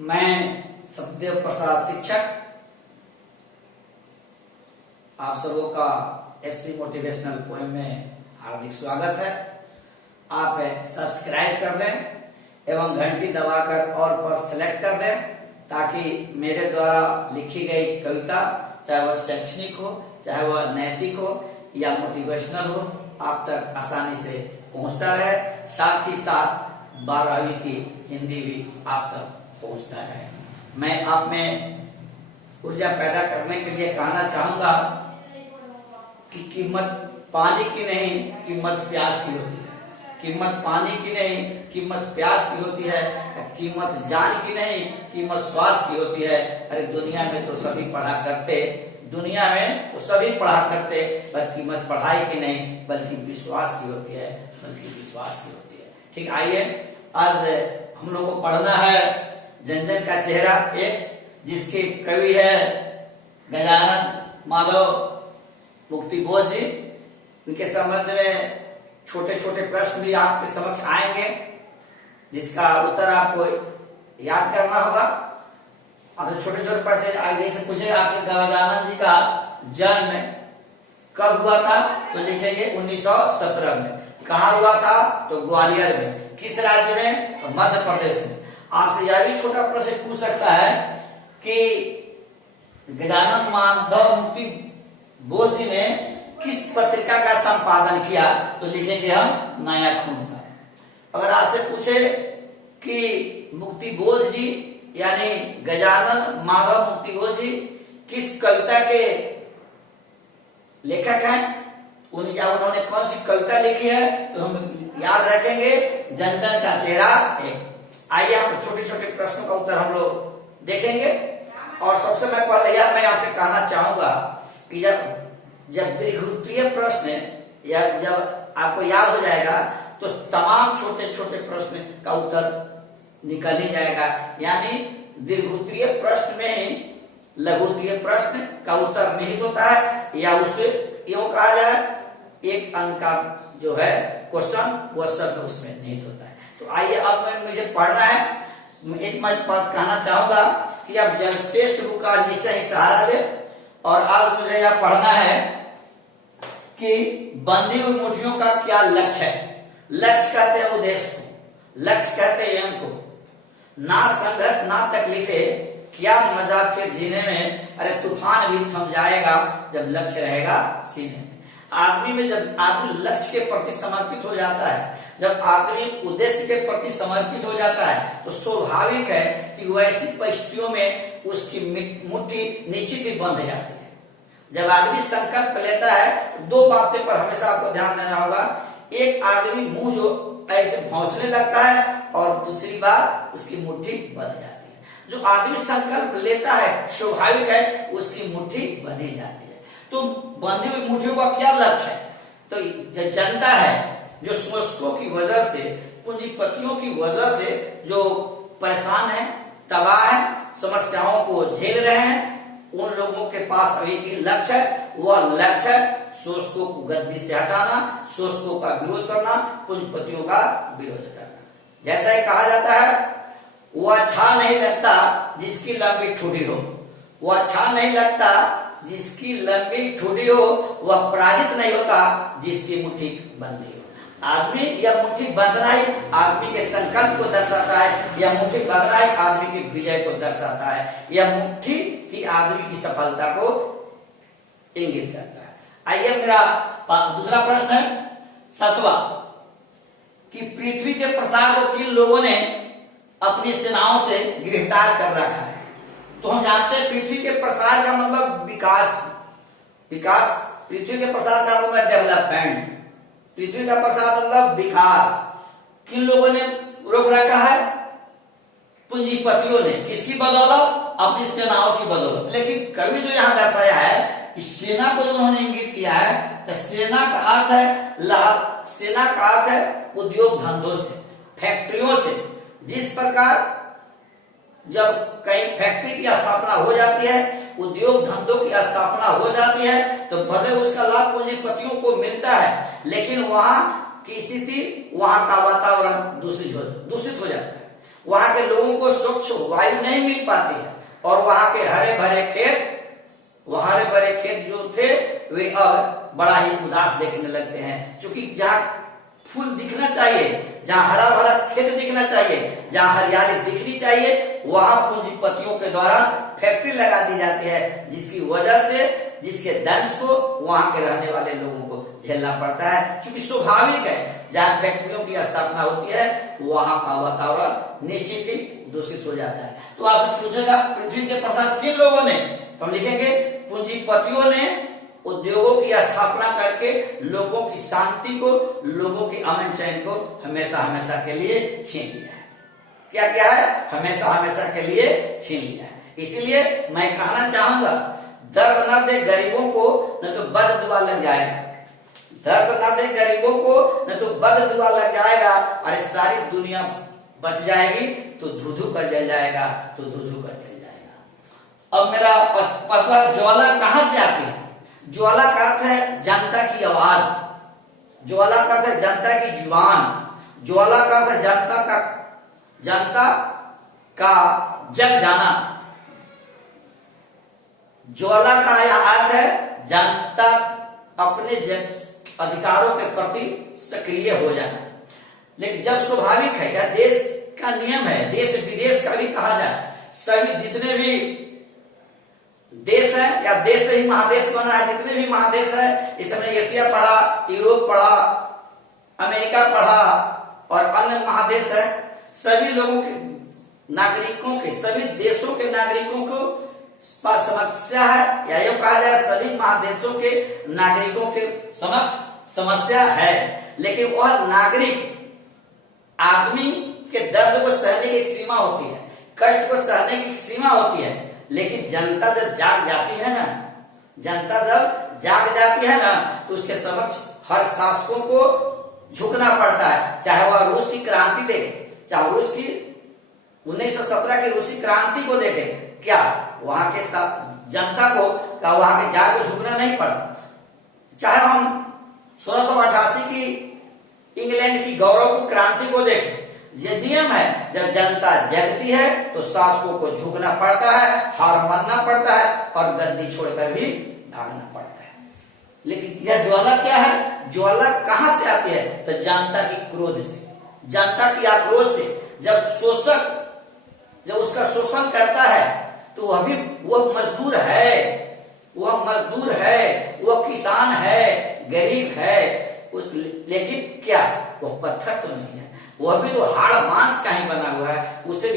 मैं सत्यदेव प्रसाद शिक्षक आप सबों का एसपी मोटिवेशनल पोएम में हार्दिक स्वागत है। आप सब्सक्राइब कर दें एवं घंटी दबाकर ऑल पर सेलेक्ट कर दें ताकि मेरे द्वारा लिखी गई कविता चाहे वह शैक्षणिक हो, चाहे वह नैतिक हो या मोटिवेशनल हो, आप तक आसानी से पहुंचता रहे। साथ ही साथ 12वीं की हिंदी भी आप तक पहुंचता रहे। मैं आप में ऊर्जा पैदा करने के लिए कहना चाहूंगा कि कीमत पानी की नहीं, कीमत प्यास की होती है। कीमत पानी की नहीं, कीमत प्यास की होती है। कीमत जान की नहीं, कीमत श्वास की होती है। अरे दुनिया में तो सभी पढ़ा करते, दुनिया में तो सभी पढ़ा करते, पर कीमत पढ़ाई की नहीं बल्कि विश्वास की होती है, बल्कि विश्वास की होती है। ठीक, आइए आज हम लोग को पढ़ना है जन जन का चेहरा एक, जिसके कवि है गजानन माधव मुक्तिबोध जी। इनके संबंध में छोटे छोटे प्रश्न भी आपके समक्ष आएंगे, जिसका उत्तर आपको याद करना होगा। अब छोटे छोटे प्रश्न आगे से पूछेगा आपसे, गजानन जी का जन्म कब हुआ था? तो लिखेंगे 1917 में। कहाँ हुआ था? तो ग्वालियर में। किस राज्य में? तो मध्य प्रदेश में। आपसे यह भी छोटा प्रश्न पूछ सकता है कि गजानन माधव मुक्तिबोध जी ने किस पत्रिका का संपादन किया? तो लिखेंगे हम नया खून का। अगर आपसे पूछे कि मुक्तिबोध जी यानी गजानन माधव मुक्तिबोध जी किस कविता के लेखक हैं, उन्होंने कौन सी कविता लिखी है, तो हम याद रखेंगे जन जन का चेहरा एक। आइए हम छोटे छोटे प्रश्नों का उत्तर हम लोग देखेंगे। और सबसे पहले यह मैं आपसे कहना चाहूंगा कि जब दीर्घोत्तरीय प्रश्न या जब आपको याद हो जाएगा तो तमाम छोटे छोटे प्रश्न का उत्तर निकल ही जाएगा। यानी दीर्घोत्तरीय प्रश्न में ही लघुत्तरीय प्रश्न का उत्तर निहित होता है, या उसे यूं कहा जाए एक अंक का जो है क्वेश्चन वह सब उसमें निहित होता है। तो आइए अब मुझे पढ़ना है। एक मैं बात कहना चाहूंगा कि आप जब टेक्स्ट बुक का निश्चय ही सहारा ले, और आज मुझे यह पढ़ना है कि बंदी हुई मुठियों का क्या लक्ष्य है। लक्ष्य कहते हैं उद्देश्य को, लक्ष्य कहते हैं एम को। ना संघर्ष ना तकलीफे, क्या मजा फिर जीने में। अरे तूफान भी थम जाएगा जब लक्ष्य रहेगा सीने में। आदमी में जब आदमी लक्ष्य के प्रति समर्पित हो जाता है, जब आदमी उद्देश्य के प्रति समर्पित हो जाता है, तो स्वाभाविक है कि वैसी परिस्थितियों में उसकी मुट्ठी निश्चित ही बंध जाती है। जब आदमी संकल्प लेता है, दो बातें पर हमेशा आपको ध्यान देना होगा। एक, आदमी मुंह जो ऐसे भौंचने लगता है, और दूसरी बात उसकी मुट्ठी बंध जाती है। जो आदमी संकल्प लेता है स्वाभाविक है उसकी मुट्ठी बंधी जाती है। तो बंधी हुई मुट्ठियों का क्या लक्ष्य है? तो जो जनता है, जो शोषकों की वजह से, पूंजीपतियों की वजह से जो परेशान है, तबाह है, समस्याओं को झेल रहे हैं, उन लोगों के पास अभी की लक्ष्य है। वह लक्ष्य शोषकों को गद्दी से हटाना, शोषकों का विरोध करना, पूंजीपतियों का विरोध करना। जैसा ही कहा जाता है, वो अच्छा नहीं लगता जिसकी लंबी ठुडी हो, वो अच्छा नहीं लगता जिसकी लंबी ठुडी हो, वह पराजित नहीं होता जिसकी मुट्ठी बंधी हो। आदमी या मुट्ठी बंधना ही आदमी के संकल्प को दर्शाता है, या मुट्ठी बंधना ही आदमी की विजय को दर्शाता है, या मुट्ठी ही आदमी की सफलता को इंगित करता है। आइए मेरा दूसरा प्रश्न है 7वां, कि पृथ्वी के प्रसार को किन लोगों ने अपनी सेनाओं से गिरफ्तार कर रखा है? तो हम जानते हैं पृथ्वी के प्रसार का मतलब विकास। विकास, पृथ्वी के प्रसार का मतलब डेवलपमेंट, पृथ्वी का प्रसार मतलब विकास। किन लोगों ने रोक रखा है? पूंजीपतियों ने। किसकी बदौलत? अपनी सेनाओं की बदौलत। लेकिन कवि जो यहाँ दर्शाया है कि सेना को जो उन्होंने इंगित किया है, तो सेना का अर्थ है सेना का अर्थ है उद्योग धंधों से, फैक्ट्रियों से। जिस प्रकार जब कहीं फैक्ट्री की स्थापना हो जाती है, उद्योग धंधों की स्थापना हो जाती है, तो भले उसका लाभ पूंजीपतियों को मिलता है, लेकिन वहां की स्थिति, वहां का वातावरण दूषित हो जाता है। वहां के लोगों को स्वच्छ वायु नहीं मिल पाती है, और वहां के हरे भरे खेत जो थे वे अब बड़ा ही उदास देखने लगते हैं। क्योंकि जहाँ फूल दिखना चाहिए, जहाँ हरा भरा खेत दिखना चाहिए, जहाँ हरियाली दिखनी चाहिए, वहां पूंजीपतियों के द्वारा फैक्ट्री लगा दी जाती है, जिसकी वजह से जिसके दंश को वहां के रहने वाले लोगों को झेलना पड़ता है। क्योंकि स्वाभाविक है, जहाँ फैक्ट्रियों की स्थापना होती है वहां का वातावरण निश्चित ही दूषित हो जाता है। तो आपसे पूछेगा पृथ्वी के प्रसाद किन लोगों ने, तो हम लिखेंगे पूंजीपतियों ने उद्योगों की स्थापना करके लोगों की शांति को, लोगों की अमन चैन को हमेशा हमेशा के लिए छीन लिया है। क्या क्या है? हमेशा हमेशा के लिए छीन लिया है। इसीलिए मैं कहना चाहूंगा, दर्द न दे गरीबों को न तो बद दुआ लग जाएगा, दर्द न दे गरीबों को न तो बद दुआ लग जाएगा, अरे सारी दुनिया बच जाएगी तो धू कर जल जाएगा, तो धू कर जल जाएगा। अब मेरा पसला ज्वाला कहां से आती है? ज्वाला का अर्थ है जनता की आवाज, ज्वाला का अर्थ है जनता की जुबान, ज्वाला का अर्थ है जनता का जग जाना, ज्वाला का यह अर्थ है जनता अपने अधिकारों के प्रति सक्रिय हो जाना। लेकिन जब स्वाभाविक है, यह देश का नियम है, देश विदेश का भी कहा जाए, सभी जितने भी देश है या देश से ही महादेश बना है, जितने भी महादेश है, इस समय एशिया पढ़ा, यूरोप पढ़ा, अमेरिका पढ़ा और अन्य महादेश है, सभी लोगों के नागरिकों के, सभी देशों के नागरिकों को पर समस्या है, या ये कहा जाए सभी महादेशों के नागरिकों के समक्ष समस्या है। लेकिन वह नागरिक आदमी के दर्द को सहने की एक सीमा होती है, कष्ट को सहने की एक सीमा होती है। लेकिन जनता जब जाग जाती है ना, जनता जब जाग जाती है ना, तो उसके समक्ष हर शासकों को झुकना पड़ता है। चाहे वह रूस की क्रांति देखे, चाहे रूस की 1917 की रूसी क्रांति को देखे, क्या वहां के जनता को क्या वहां के जाग को झुकना नहीं पड़ा? चाहे हम 1688 की इंग्लैंड की गौरव क्रांति को देखें, ये नियम है, जब जनता जगती है तो शासकों को झुकना पड़ता है, हार मानना पड़ता है और गद्दी छोड़कर भी भागना पड़ता है। लेकिन यह ज्वाला क्या है? ज्वाला कहां से आती है? तो जनता की क्रोध से, जनता की आक्रोश से। जब शोषक जब उसका शोषण करता है तो वह मजदूर है, वह किसान है, गरीब है, लेकिन क्या वह पत्थर तो नहीं है, वह भी तो हाड़ मांस का ही बना हुआ है, उसे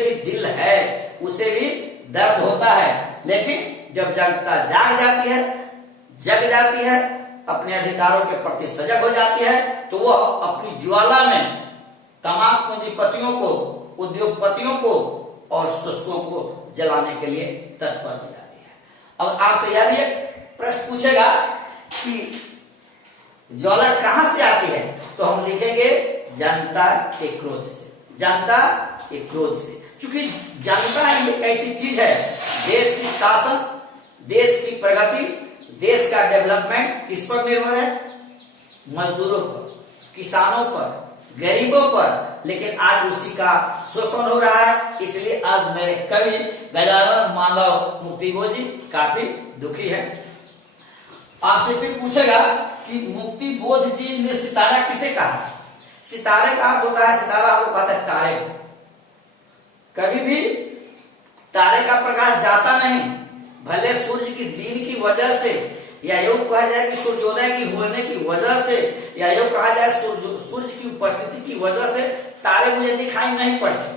भी दिल है, उसे भी दर्द होता है। लेकिन जब जनता जग जाती है, अपने अधिकारों के प्रति सजग हो जाती है, तो वह अपनी ज्वाला में तमाम पूंजीपतियों को, उद्योगपतियों को और शोषकों को जलाने के लिए तत्पर हो जाती है। अब आपसे यह भी एक प्रश्न पूछेगा कि ज्वाला कहां से आती है, तो हम लिखेंगे जनता के क्रोध से, जनता के क्रोध से। क्योंकि जनता एक ऐसी चीज है, देश की शासन, देश की प्रगति, देश का डेवलपमेंट किस पर निर्भर है? मजदूरों पर, किसानों पर, गरीबों पर। लेकिन आज उसी का शोषण हो रहा है। इसलिए आज मेरे कवि गजानन माधव मुक्तिबोध जी काफी दुखी है। आपसे फिर पूछेगा कि मुक्तिबोध जी ने सितारा किसे कहा? सितारे का अर्थ होता है, सितारा आपको कहते हैं तारे को। कभी भी तारे का प्रकाश जाता नहीं, भले सूर्य की दिन की वजह से, या योग कहा जाए कि सूर्योदय की होने की वजह से, या योग कहा जाए सूर्य की उपस्थिति की वजह से तारे मुझे दिखाई नहीं पड़ते,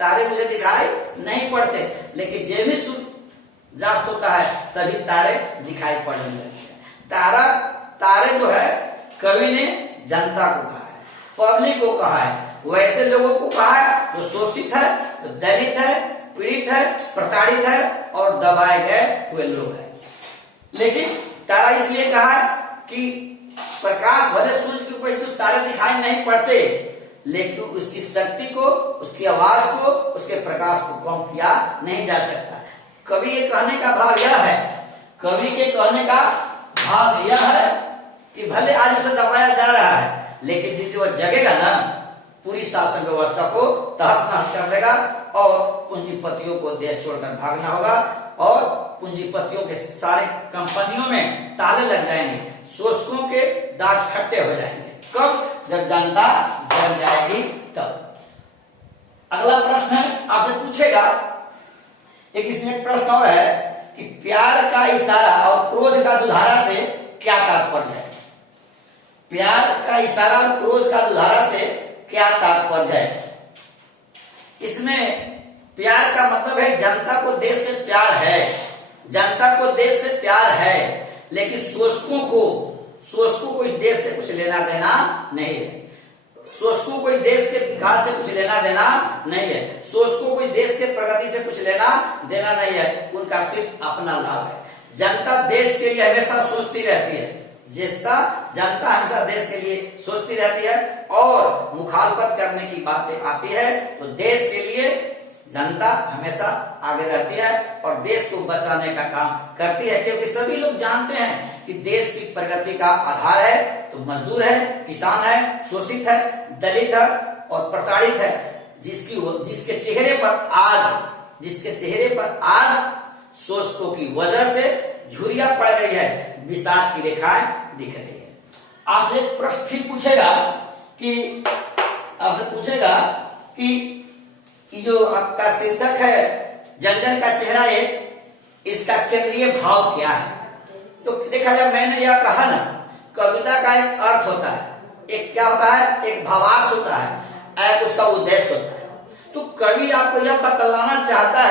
तारे मुझे दिखाई नहीं पड़ते। लेकिन जैसे भी सूर्यास्त होता है सभी तारे दिखाई पड़ने लगते हैं। तारे जो है कवि ने जनता को कहा है, पब्लिक को कहा है, वैसे लोगों को कहा है जो शोषित है, जो दलित है, पीड़ित है, प्रताड़ित है और दबाए गए हुए लोग हैं। लेकिन तारा इसलिए कहा है कि प्रकाश भले सूर्य की उपस्थिति तारे दिखाई नहीं पड़ते, लेकिन उसकी शक्ति को, उसकी आवाज को, उसके प्रकाश को कम किया नहीं जा सकता। कवि के कहने का भाव यह है, कवि के कहने का भाव यह है कि भले आज उसे दबाया जा रहा है, लेकिन यदि वह जगेगा ना पूरी शासन व्यवस्था को तहस नहस कर देगा और पूंजीपतियों को देश छोड़कर भागना होगा और पूंजीपतियों के सारे कंपनियों में ताले लग जाएंगे, शोषकों के दांत खट्टे हो जाएंगे। कब? जब जनता जग जाएगी तब। अगला प्रश्न है, आपसे पूछेगा एक, इसमें एक प्रश्न और है कि प्यार का इशारा और क्रोध का दुधारा से क्या तात्पर्य है? प्यार का इशारा और क्रोध का दुधारा से क्या तात्पर्य है? इसमें प्यार का मतलब है जनता को देश से प्यार है, जनता को देश से प्यार है, लेकिन शोषकों को इस देश से कुछ लेना देना नहीं है। शोषकों को इस देश के विकास से कुछ लेना देना नहीं है, शोषकों को इस देश के प्रगति से कुछ लेना देना नहीं है, उनका सिर्फ अपना लाभ है। जनता देश के लिए हमेशा सोचती रहती है, जनता हमेशा देश के लिए सोचती रहती है और मुखालफत करने की बातें आती है तो देश के लिए जनता हमेशा आगे रहती है और देश को बचाने का काम करती है, क्योंकि सभी लोग जानते हैं कि देश की प्रगति का आधार है तो मजदूर है, किसान है, शोषित है, दलित है और प्रताड़ित है, जिसके चेहरे पर आज शोषकों की वजह से झुर्रियां पड़ गई है, विषाद की रेखाएं दिख रही है। आपसे एक प्रश्न फिर पूछेगा कि जो आपका शीर्षक है जन जन का चेहरा एक, इसका केंद्रीय भाव क्या है? तो देखा जाए, मैंने यह कहा ना, कविता का एक अर्थ होता है, एक क्या होता है, एक भावार्थ होता है, एक उसका उद्देश्य होता है। तो कवि आपको यह बतलाना चाहता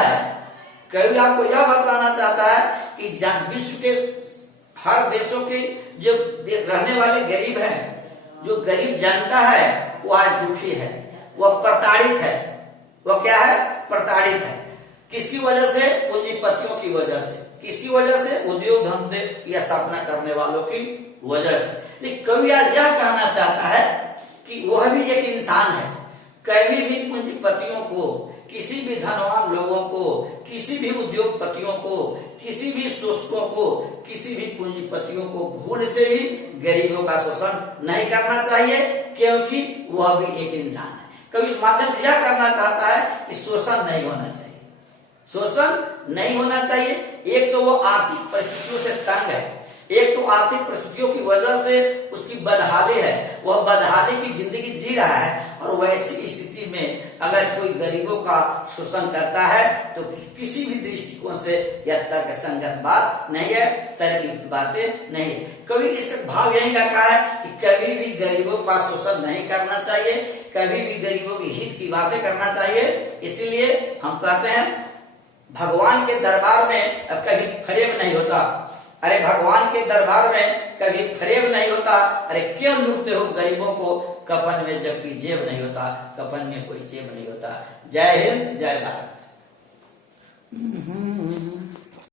है कि विश्व के हर देशों के जो रहने वाले गरीब हैं, जो गरीब जनता है वो आज दुखी है, वह प्रताड़ित है। वह क्या है? प्रताड़ित है। किसकी वजह से? पूंजीपतियों की वजह से। किसकी वजह से? उद्योग धंधे की स्थापना करने वालों की वजह से। लेकिन कवि आज यह कहना चाहता है कि वह भी एक इंसान है। कभी भी पूंजीपतियों को, किसी भी धनवान लोगों को, किसी भी उद्योगपतियों को, किसी भी शोषकों को, किसी भी पूंजीपतियों को भूल से भी गरीबों का शोषण नहीं करना चाहिए, क्योंकि वह भी एक इंसान है। कवि इस माध्यम से यह करना चाहता है कि शोषण नहीं होना चाहिए, शोषण नहीं होना चाहिए। एक तो वो आर्थिक परिस्थितियों से तंग है, एक तो आर्थिक परिस्थितियों की वजह से उसकी बदहाली है, वह बदहाली की जिंदगी जी रहा है, और वैसी स्थिति में अगर कोई गरीबों का शोषण करता है तो किसी भी दृष्टिकोण से यह तर्कसंगत बात नहीं है, तर्कयुक्त बातें नहीं है। कभी इसका भाव यही रखा है कि कभी भी गरीबों का शोषण नहीं करना चाहिए, कभी भी गरीबों के हित की बातें करना चाहिए। इसीलिए हम कहते हैं भगवान के दरबार में कभी फरेब नहीं होता। अरे भगवान के दरबार में कभी फरेब नहीं होता। अरे क्यों लूटते हो गरीबों को कफन में, जबकि जेब नहीं होता, कफन में कोई जेब नहीं होता। जय हिंद, जय भारत।